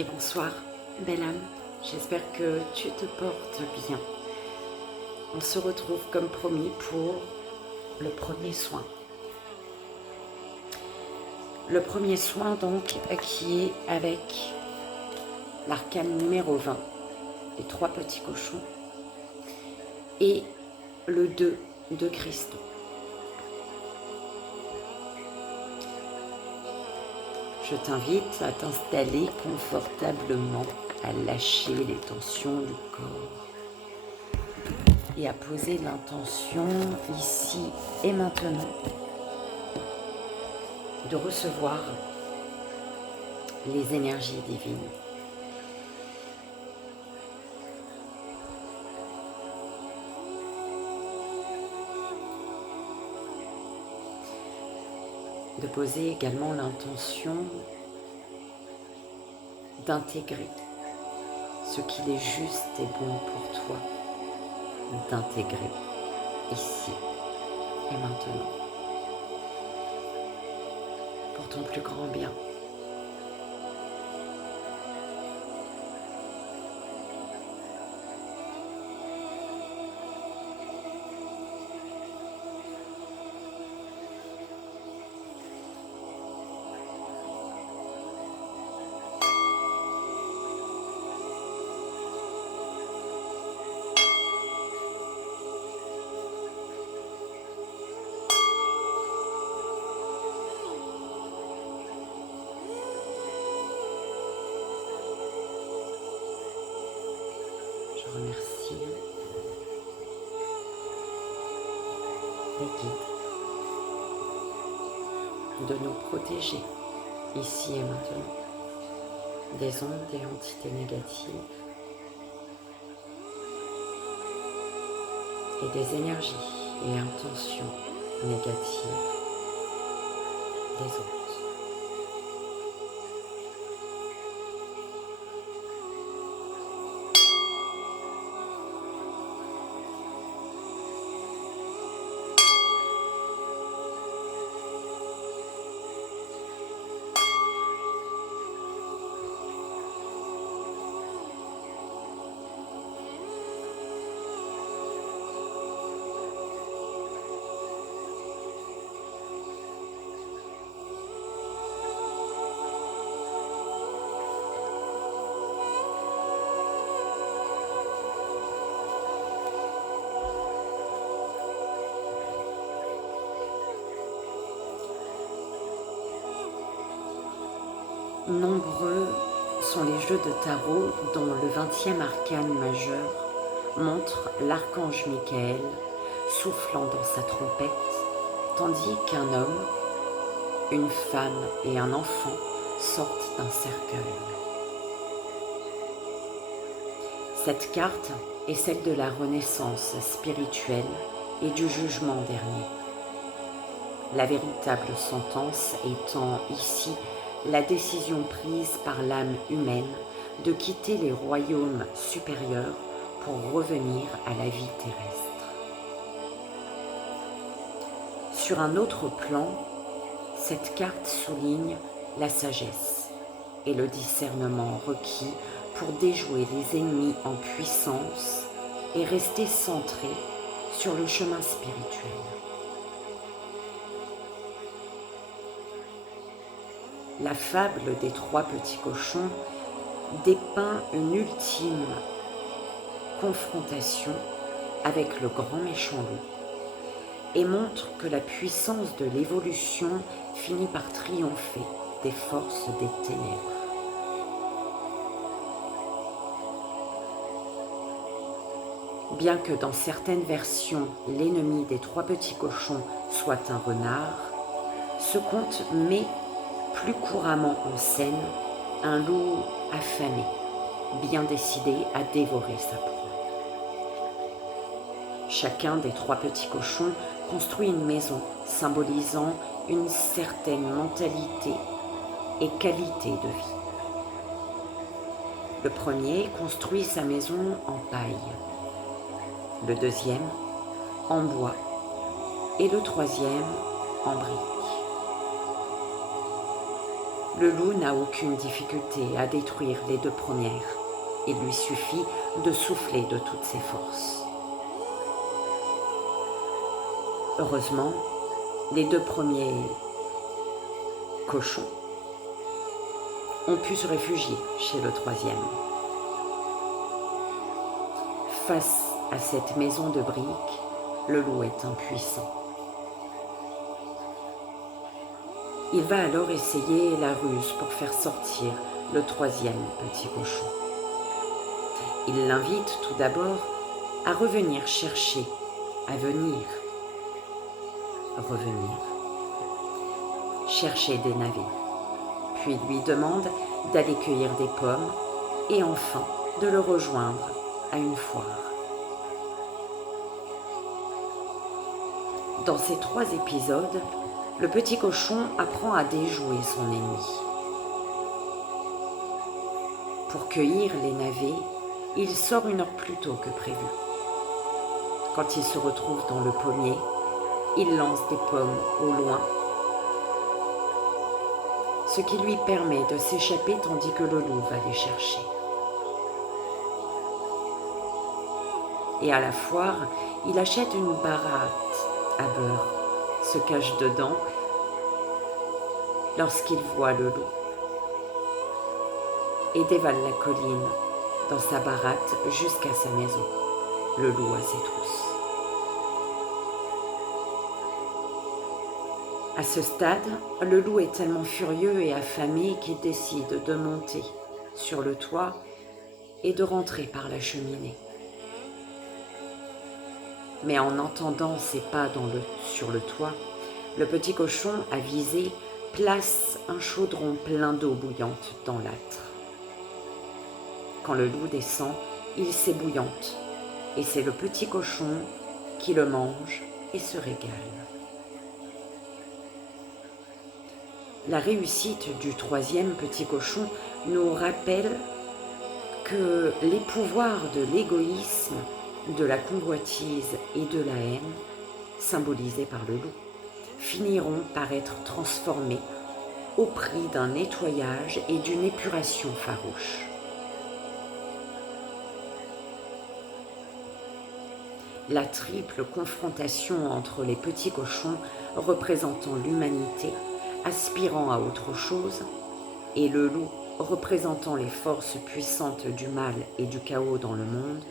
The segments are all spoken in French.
Et bonsoir, belle âme. J'espère que tu te portes bien. On se retrouve comme promis pour le premier soin. Le premier soin donc qui est avec l'arcane numéro 20, les 3 petits cochons, et le 2 de cristaux. Je t'invite à t'installer confortablement, à lâcher les tensions du corps et à poser l'intention ici et maintenant de recevoir les énergies divines. De poser également l'intention d'intégrer ce qu'il est juste et bon pour toi d'intégrer ici et maintenant pour ton plus grand bien. Je remercie les guides de nous protéger ici et maintenant des ondes et entités négatives et des énergies et intentions négatives des autres. Nombreux sont les jeux de tarot dont le 20e arcane majeur montre l'archange Michael soufflant dans sa trompette, tandis qu'un homme, une femme et un enfant sortent d'un cercueil. Cette carte est celle de la renaissance spirituelle et du jugement dernier. La véritable sentence étant ici la décision prise par l'âme humaine de quitter les royaumes supérieurs pour revenir à la vie terrestre. Sur un autre plan, cette carte souligne la sagesse et le discernement requis pour déjouer les ennemis en puissance et rester centré sur le chemin spirituel. La fable des 3 petits cochons dépeint une ultime confrontation avec le grand méchant loup et montre que la puissance de l'évolution finit par triompher des forces des ténèbres. Bien que dans certaines versions, l'ennemi des 3 petits cochons soit un renard, ce conte met plus couramment en scène un loup affamé, bien décidé à dévorer sa proie. Chacun des 3 petits cochons construit une maison symbolisant une certaine mentalité et qualité de vie. Le premier construit sa maison en paille, le deuxième en bois et le troisième en briques. Le loup n'a aucune difficulté à détruire les 2 premières. Il lui suffit de souffler de toutes ses forces. Heureusement, les 2 premiers cochons ont pu se réfugier chez le 3e. Face à cette maison de briques, le loup est impuissant. Il va alors essayer la ruse pour faire sortir le 3e petit cochon. Il l'invite tout d'abord à revenir chercher, à revenir chercher des navets, puis lui demande d'aller cueillir des pommes et enfin de le rejoindre à une foire. Dans ces 3 épisodes, le petit cochon apprend à déjouer son ennemi. Pour cueillir les navets, il sort 1 heure plus tôt que prévu. Quand il se retrouve dans le pommier, il lance des pommes au loin, ce qui lui permet de s'échapper tandis que le loup va les chercher. Et à la foire, il achète une baratte à beurre, se cache dedans lorsqu'il voit le loup et dévale la colline dans sa baratte jusqu'à sa maison, le loup à ses trousses. À ce stade, le loup est tellement furieux et affamé qu'il décide de monter sur le toit et de rentrer par la cheminée. Mais en entendant ses pas sur le toit, le petit cochon avisé place un chaudron plein d'eau bouillante dans l'âtre. Quand le loup descend, il s'ébouillante et c'est le petit cochon qui le mange et se régale. La réussite du 3e petit cochon nous rappelle que les pouvoirs de l'égoïsme, de la convoitise et de la haine, symbolisés par le loup, finiront par être transformés au prix d'un nettoyage et d'une épuration farouche. La triple confrontation entre les petits cochons représentant l'humanité, aspirant à autre chose, et le loup représentant les forces puissantes du mal et du chaos dans le monde,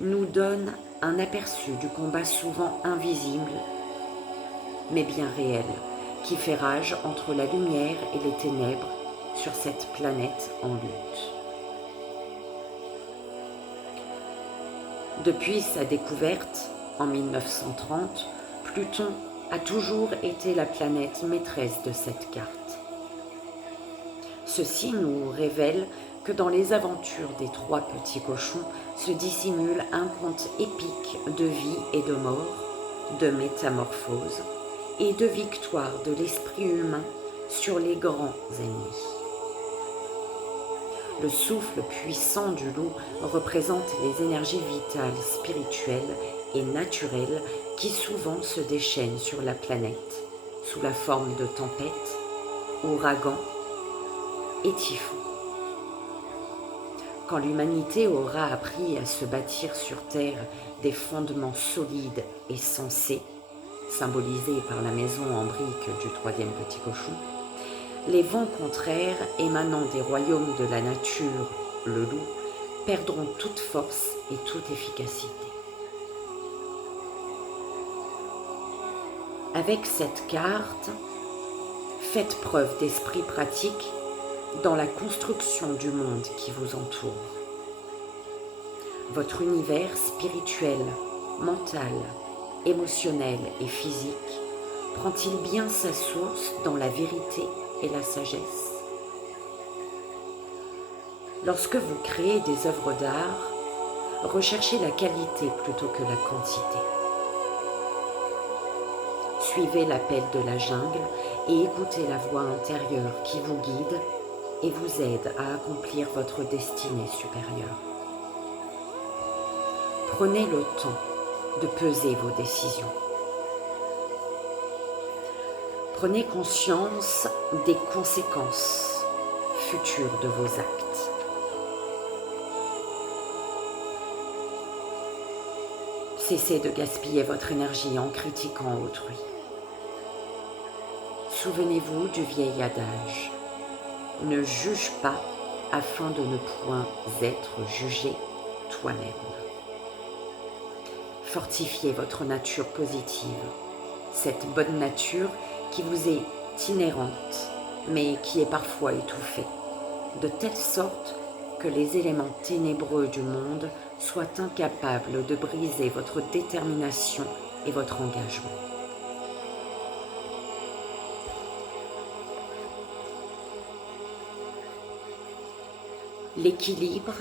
nous donne un aperçu du combat souvent invisible, mais bien réel, qui fait rage entre la lumière et les ténèbres sur cette planète en lutte. Depuis sa découverte, en 1930, Pluton a toujours été la planète maîtresse de cette carte. Ceci nous révèle que dans les aventures des 3 petits cochons se dissimule un conte épique de vie et de mort, de métamorphose et de victoire de l'esprit humain sur les grands ennemis. Le souffle puissant du loup représente les énergies vitales, spirituelles et naturelles qui souvent se déchaînent sur la planète sous la forme de tempêtes, ouragans et typhons. Quand l'humanité aura appris à se bâtir sur Terre des fondements solides et sensés, symbolisés par la maison en briques du 3e petit cochon, les vents contraires émanant des royaumes de la nature, le loup, perdront toute force et toute efficacité. Avec cette carte, faites preuve d'esprit pratique dans la construction du monde qui vous entoure. Votre univers spirituel, mental, émotionnel et physique prend-il bien sa source dans la vérité et la sagesse? Lorsque vous créez des œuvres d'art, recherchez la qualité plutôt que la quantité. Suivez l'appel de la jungle et écoutez la voix intérieure qui vous guide et vous aide à accomplir votre destinée supérieure. Prenez le temps de peser vos décisions. Prenez conscience des conséquences futur de vos actes. Cessez de gaspiller votre énergie en critiquant autrui. Souvenez-vous du vieil adage « Ne juge pas afin de ne point être jugé toi-même ». Fortifiez votre nature positive, cette bonne nature qui vous est inhérente, mais qui est parfois étouffée, de telle sorte que les éléments ténébreux du monde soient incapables de briser votre détermination et votre engagement. L'équilibre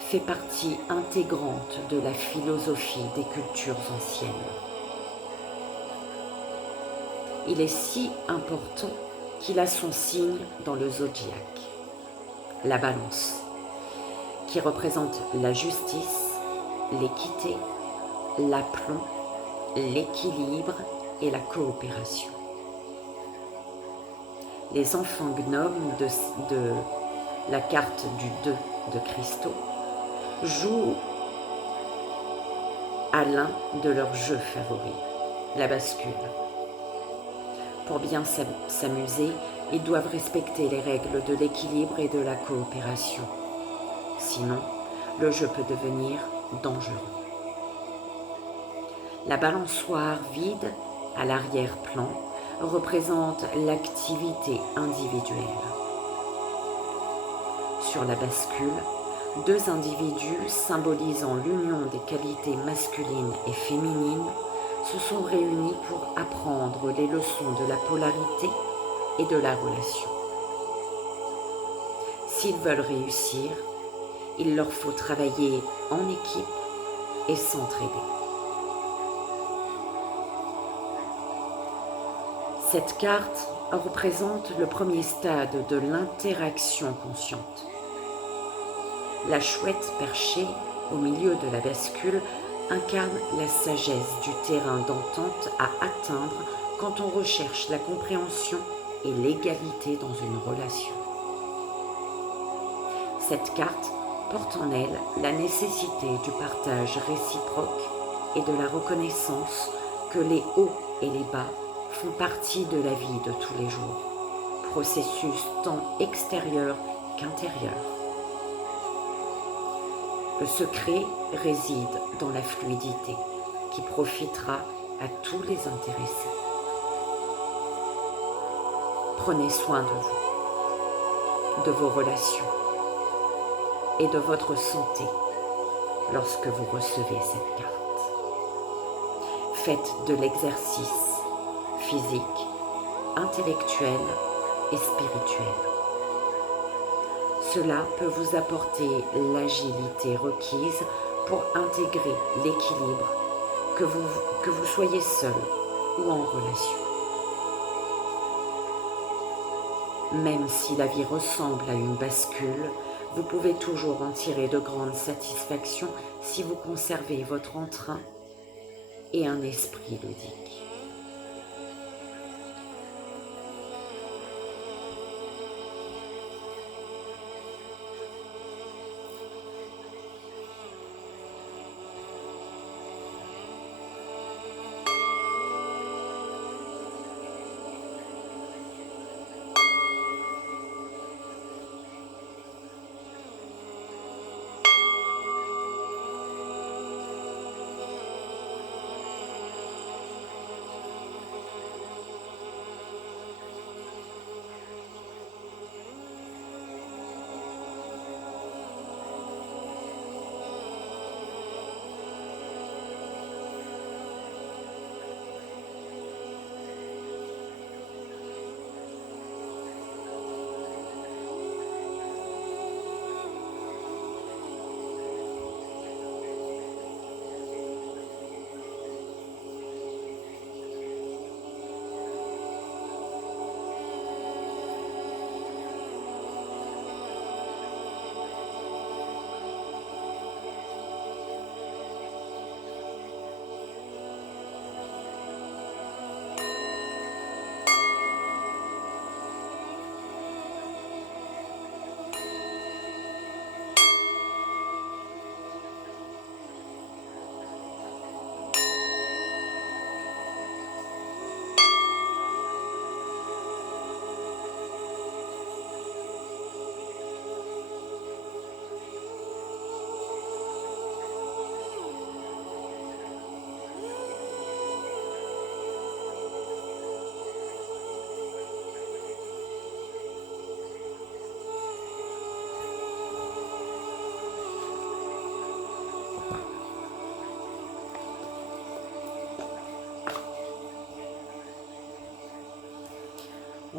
fait partie intégrante de la philosophie des cultures anciennes. Il est si important qu'il a son signe dans le zodiaque, la balance, qui représente la justice, l'équité, l'aplomb, l'équilibre et la coopération. Les enfants gnomes de la carte du 2 de Cristaux jouent à l'un de leurs jeux favoris, la bascule. Pour bien s'amuser, ils doivent respecter les règles de l'équilibre et de la coopération. Sinon, le jeu peut devenir dangereux. La balançoire vide, à l'arrière-plan, représente l'activité individuelle. Sur la bascule, deux individus symbolisant l'union des qualités masculines et féminines se sont réunis pour apprendre les leçons de la polarité et de la relation. S'ils veulent réussir, il leur faut travailler en équipe et s'entraider. Cette carte représente le premier stade de l'interaction consciente. La chouette perchée au milieu de la bascule incarne la sagesse du terrain d'entente à atteindre quand on recherche la compréhension et l'égalité dans une relation. Cette carte porte en elle la nécessité du partage réciproque et de la reconnaissance que les hauts et les bas font partie de la vie de tous les jours, processus tant extérieur qu'intérieur. Le secret réside dans la fluidité qui profitera à tous les intéressés. Prenez soin de vous, de vos relations et de votre santé lorsque vous recevez cette carte. Faites de l'exercice physique, intellectuel et spirituel. Cela peut vous apporter l'agilité requise pour intégrer l'équilibre, que vous soyez seul ou en relation. Même si la vie ressemble à une bascule, vous pouvez toujours en tirer de grandes satisfactions si vous conservez votre entrain et un esprit ludique.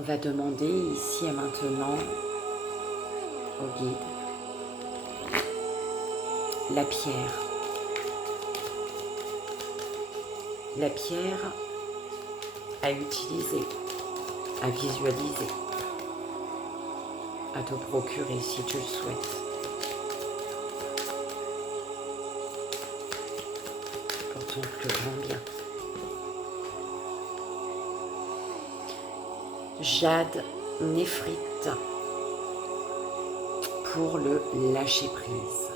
On va demander ici et maintenant au guide la pierre. La pierre à utiliser, à visualiser, à te procurer si tu le souhaites. Pour ton plus grand bien. Jade néphrite pour le lâcher prise.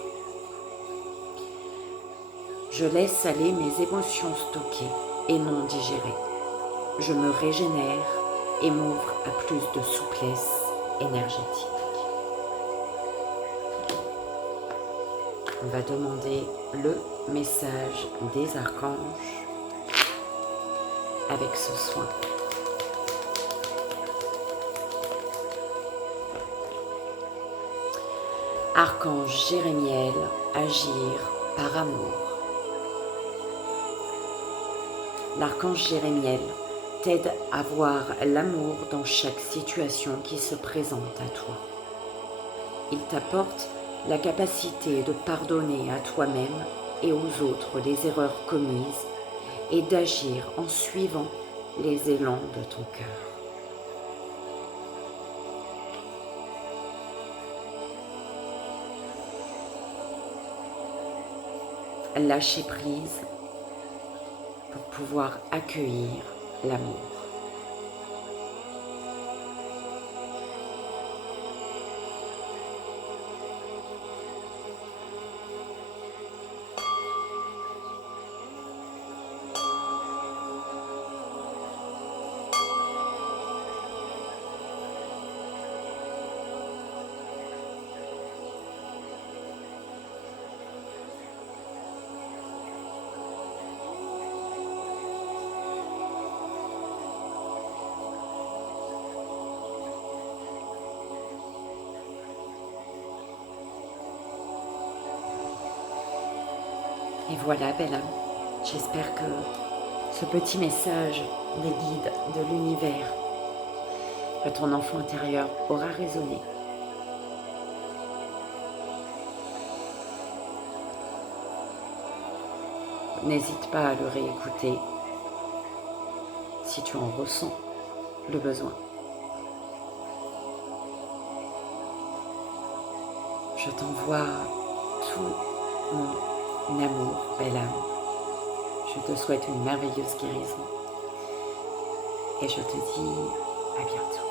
Je laisse aller mes émotions stockées et non digérées. Je me régénère et m'ouvre à plus de souplesse énergétique. On va demander le message des archanges avec ce soin. Archange Jérémiel, agir par amour. L'archange Jérémiel t'aide à voir l'amour dans chaque situation qui se présente à toi. Il t'apporte la capacité de pardonner à toi-même et aux autres les erreurs commises et d'agir en suivant les élans de ton cœur. Lâcher prise pour pouvoir accueillir l'amour. Et voilà, belle âme, j'espère que ce petit message des guides de l'univers à ton enfant intérieur aura résonné. N'hésite pas à le réécouter si tu en ressens le besoin. Je t'envoie tout mon amour, belle âme. Je te souhaite une merveilleuse guérison et je te dis à bientôt.